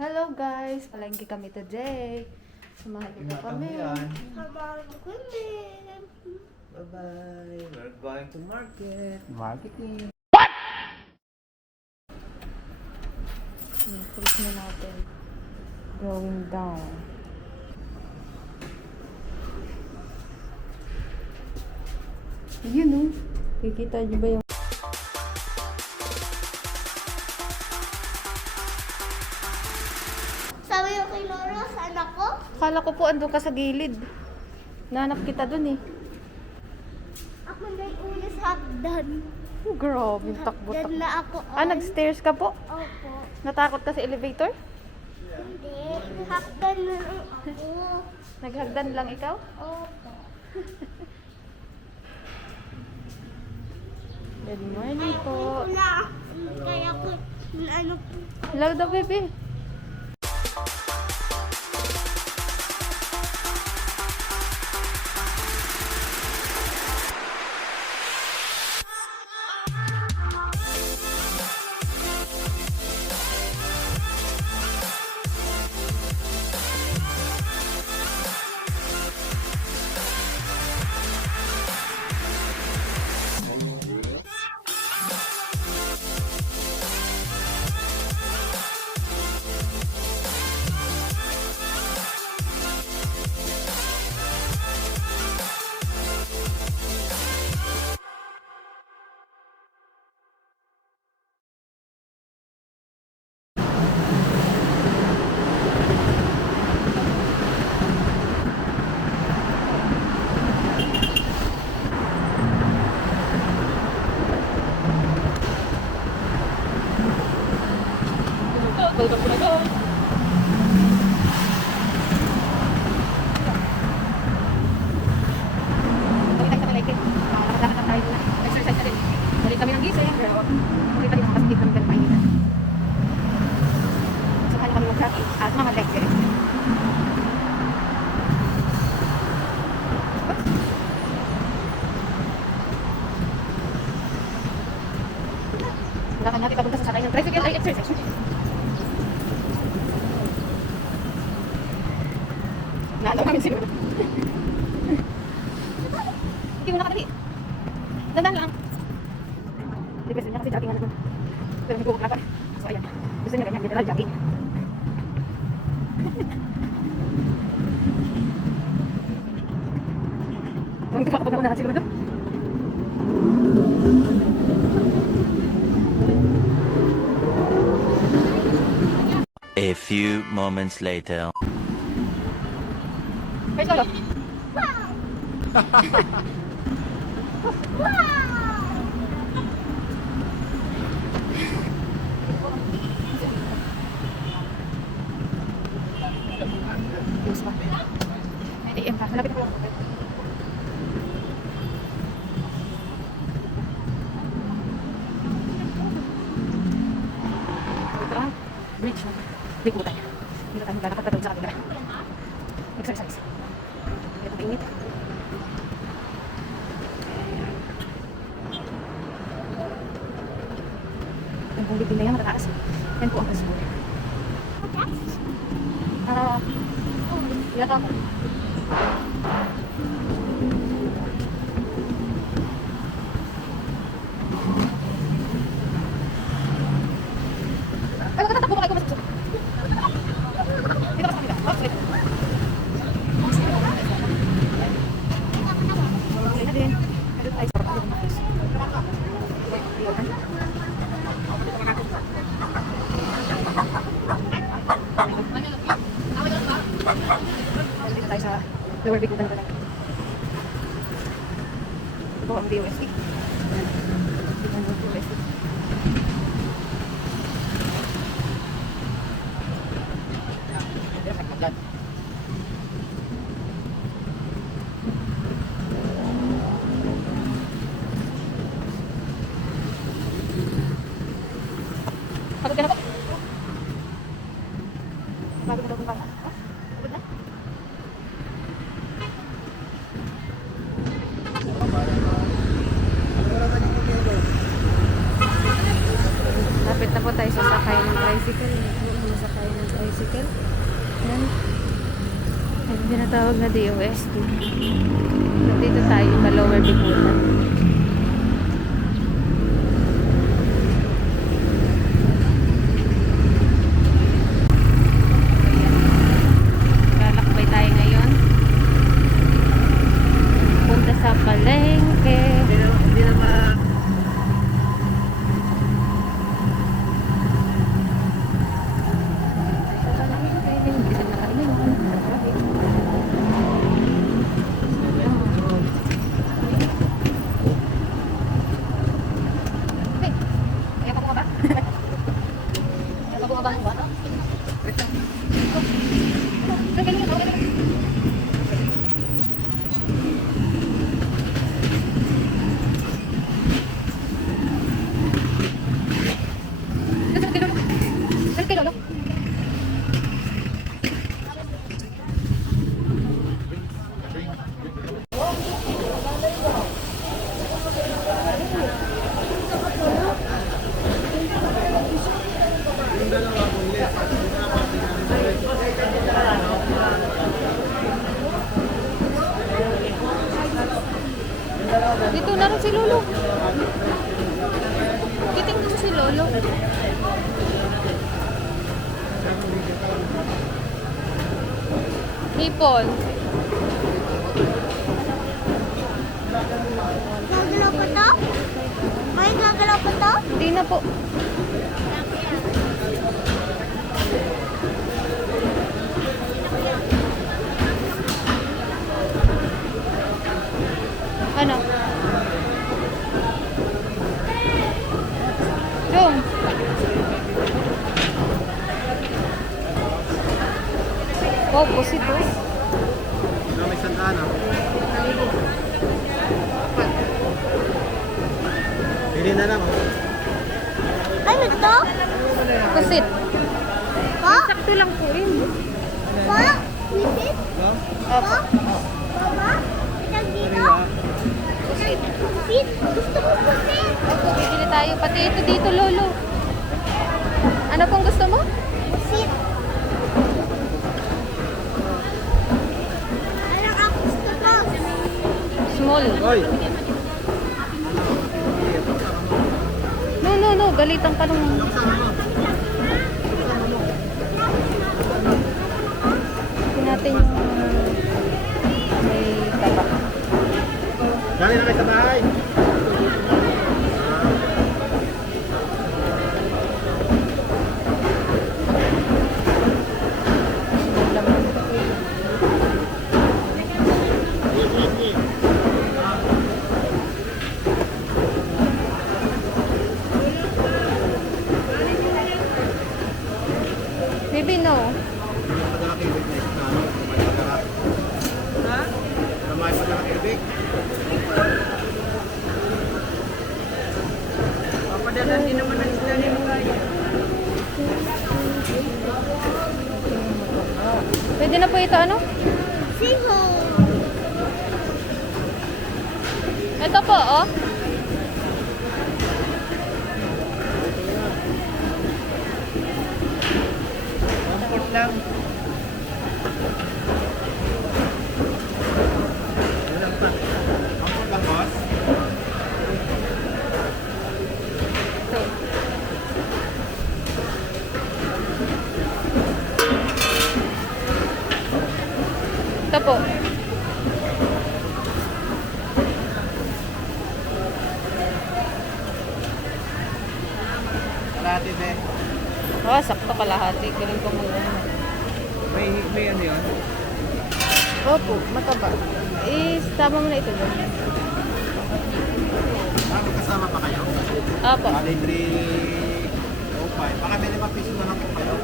Hello guys, palengke kami today. Samahan niyo po kami. Samahan mo kami. Bye-bye. We're going to market. Marketing. Increase na natin. Going down. Yun o. Kikita niyo ba yung Sabi yung kay Laura, saan ako? Akala ko po andun ka sa gilid. Nanap kita dun eh. Ako na yung una sa hagdan. Oh, grabe, takbo. Hagdan na ako. Ah, nag-stairs ka po? Opo. Natakot ka sa elevator? Hindi. Hagdan na lang ako. Naghagdan lang ikaw? Opo. Good morning po. Ay, na. Kaya ko, ano po. Hello daw, baby. Balik kami ng gising, pero hindi pa rin makasakit kami ng pahinga. So, kaya kami mag-traffic at mga lecture. Wala natin papunta sa sakay ng tricycle ay exercise. Naalaw namin siguro. Hindi mo nakadali. Dandan lang. Hindi gusto niya kasi jogging naman. Pero may buhok na pa. So ayan. Gusto niya ganyan. Literal jogging. Hindi pa kapag nauna siguro doon. A few moments later. Where's Lolo? Yes pa. 9 AM pa. Malapit na po. Ito ang bridge na. Likutan. Dito tayo maglalakad na doon sa kabila. Exercise. Ito ang init. Yung pong bibig na yan, matataas. Yan po ang kasbol. Yata ako. Ay, wag ka tatakbo ka kayo masasok. Dito ka sa kanila. Oh, wait. Okay na din. Ito ay sarap ng mga dito tayo sa lower bigutan ko lang. Ito ang BOST. Ito ang BOST. Pagod ka na po? Pagod na daw kung bata. Pagod na? Lapit na po tayo sa sakay ng tricycle. Sakay ng tricycle. tricycle. Yan. Yung tinatawag na DOST. Dito tayo sa Lower Bicutan. Lalakbay tayo ngayon. Punta sa palengke. Hindi na Dito na rin si Lolo. Titingnan mo si Lolo. Hipon. Gagalaw pa to? May gagalaw pa to? Hindi na po. Ano? Jung. Wow, pusit oh. may sandana. Pili na lang. Ano to? Pusit. Pa? Sakto lang po yun. Pa? Wisit? Opo. Mama? Itag dito? Pusit. Pusit? Gusto ko pusit. Opo, bibili tayo. Pati ito dito, Lolo. Ano pong gusto mo? Pusit. Alam ako gusto ko. Small. Hoy! No. Galitan ka nung... Tingnan natin yung... may tabak. Dali na kayo sa bahay. Maybe no. Madala kayo ibig na isnano. Ha? Kamay pa dala kayo ibig. Papadala din naman ang isla ni Mugay. Pwede na po ito, ano? Siho. Ito po, oh. Comfort lang. Yan pa. Comfort lang, boss. Ito. Ito po. Kalahati din. Oh, sakto kalahati. Galing ko muna. May ano yun? Opo, mataba. Eh, tama mo na ito doon. Magkasama pa kayo? Opo. Bali 305. Baka may 5 piso na lang po kayo.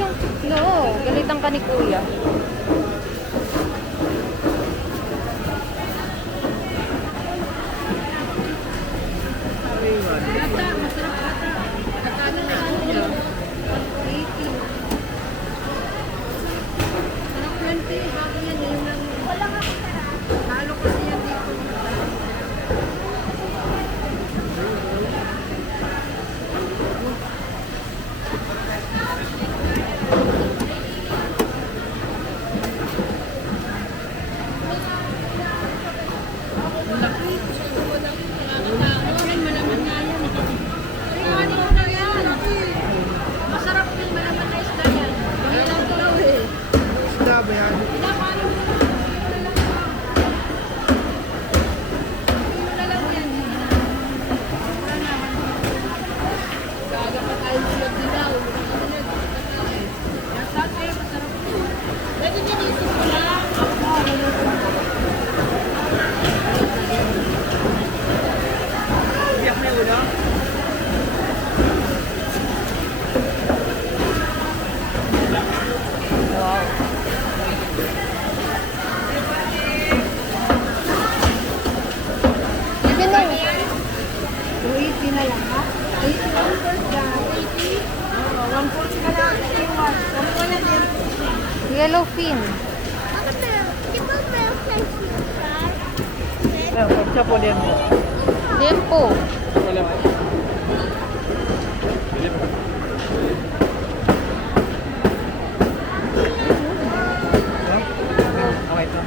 Chung. No, galitan ka ni Kuya. Yellowfin. Bakit meron? Di ba meron french fries? Siya po din. Liempo. Wala ba? Okay to.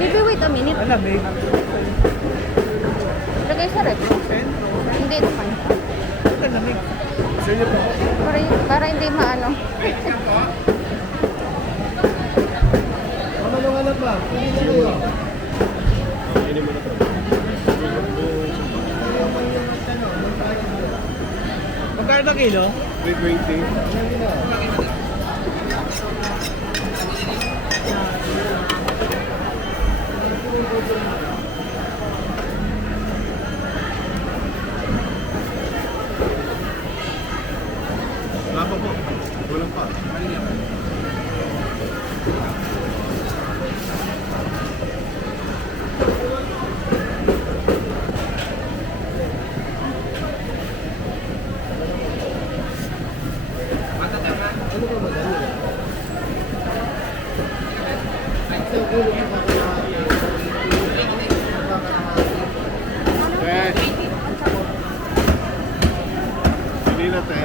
Baby, wait a minute. Wala, babe. Lagay sa rep. Hindi, ito fine. Ito lamig. Sige po. Para hindi maano. Mamalong alam ba? Pili na kayo. Magkano na kilo? 320. Wala pa po. Walang pa. Hindi na te.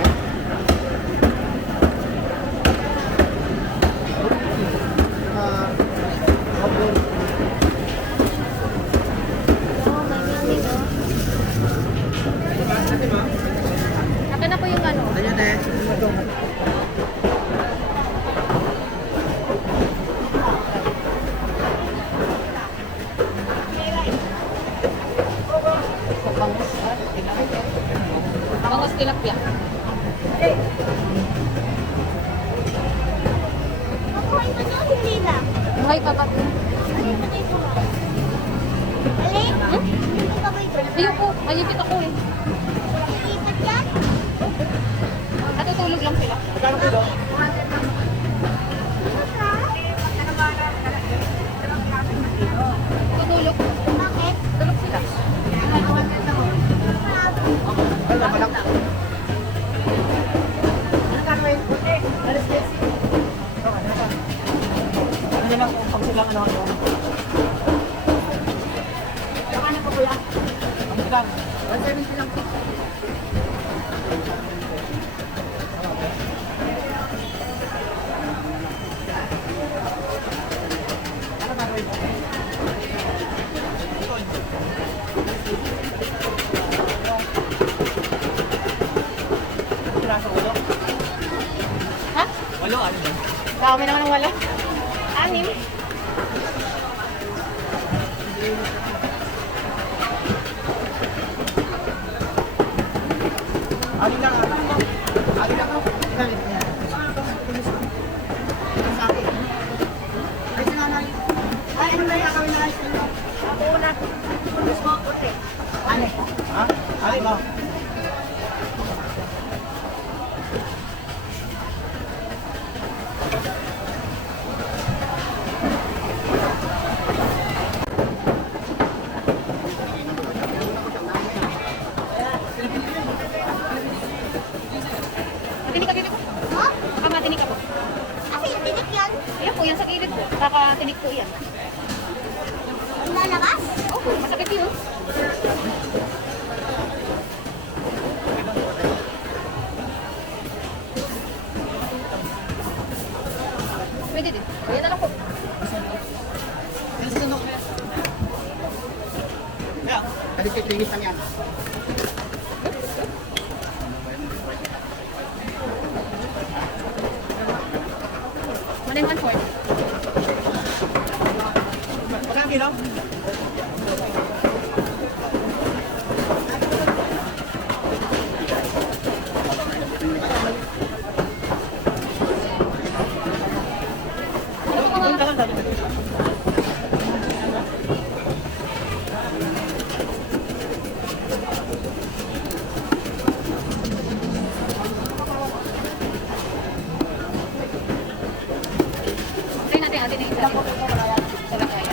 Akin na po yung ano. Ayan eh. Bangus tilapia. Makuha mo na hindi na. Buhay pa ba? Ano yung lagay ko? Ali? Ano ka ba ito? Ayoko. Mayipit ako eh. Ilipat yan? Natutulog lang sila. Magkano kilo? Tutulog. Bakit? Tulog sila. Wala, malak. Ano lang kung pag sila ano. Ano po kuya? Ang silang. 170 lang po. Ha? Walo, ano ba? Dami naman ng wala. Anim. Ali lang, ali lang ako. Ay, ano ba yung gagawin na sa inyo? Ako una. Pulis mo, puti. Ano? Ha? Ali ba? Matinig ka dito po. Ha? Baka matinig ka po. Kasi yung tinik yan. Ayan po, yan sa gilid po. Kakatinig po yan. Ang lalabas? Oo, masakit yun. Pwede din. Ayan na lang po. Yeah. Kalikit-tingis lang yan. One and one fourth. Magkano kilo? Try natin, atin na yung isa. Wala kaya.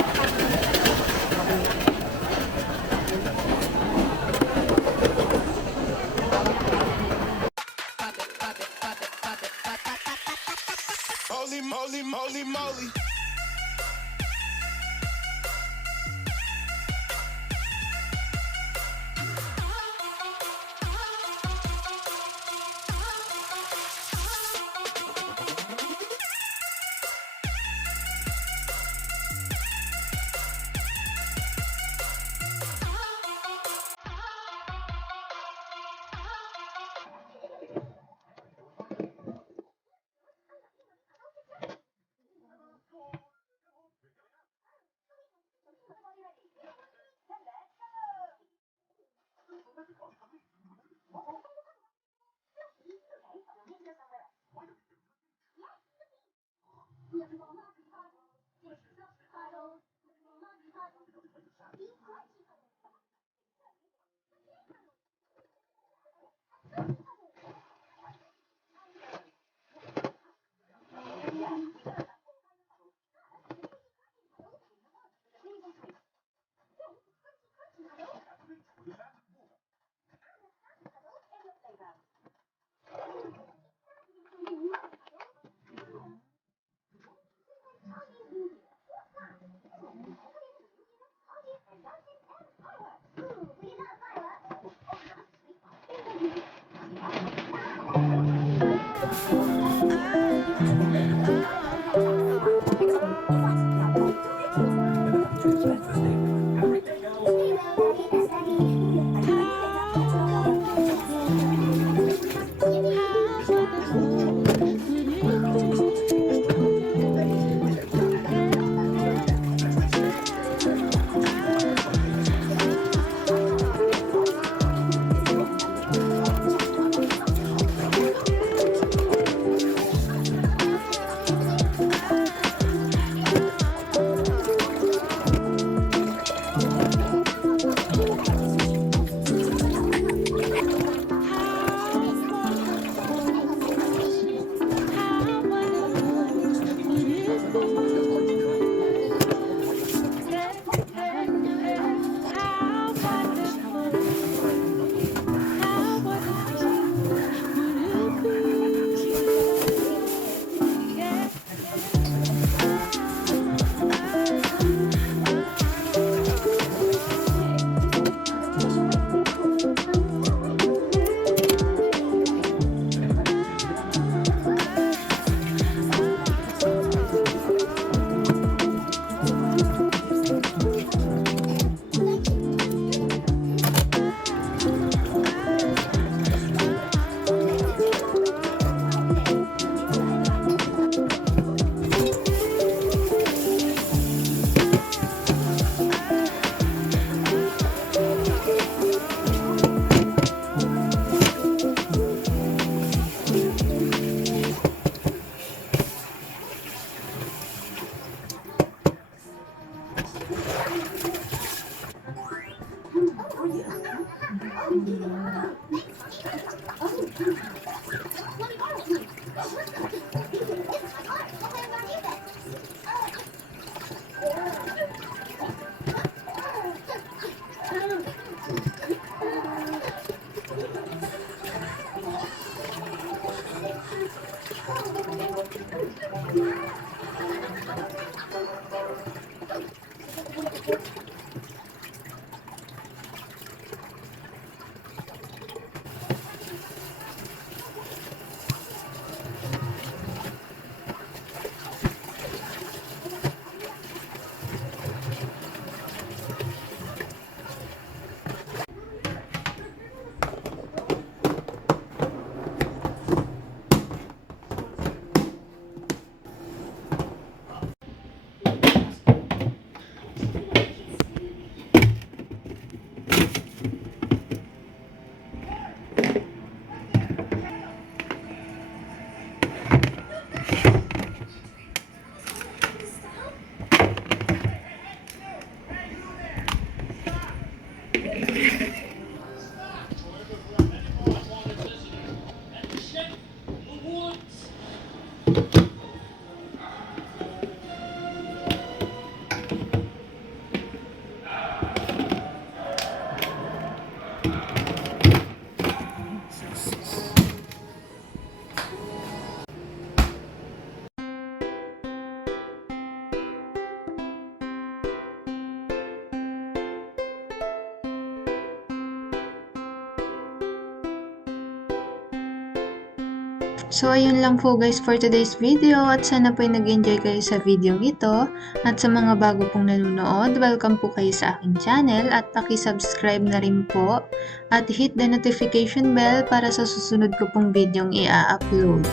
So, ayun lang po guys for today's video at sana po ay nag-enjoy kayo sa video ito. At sa mga bago pong nanonood, welcome po kayo sa aking channel at paki-subscribe na rin po at hit the notification bell para sa susunod ko pong video i-upload.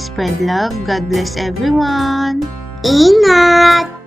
Spread love, God bless everyone! Ingat!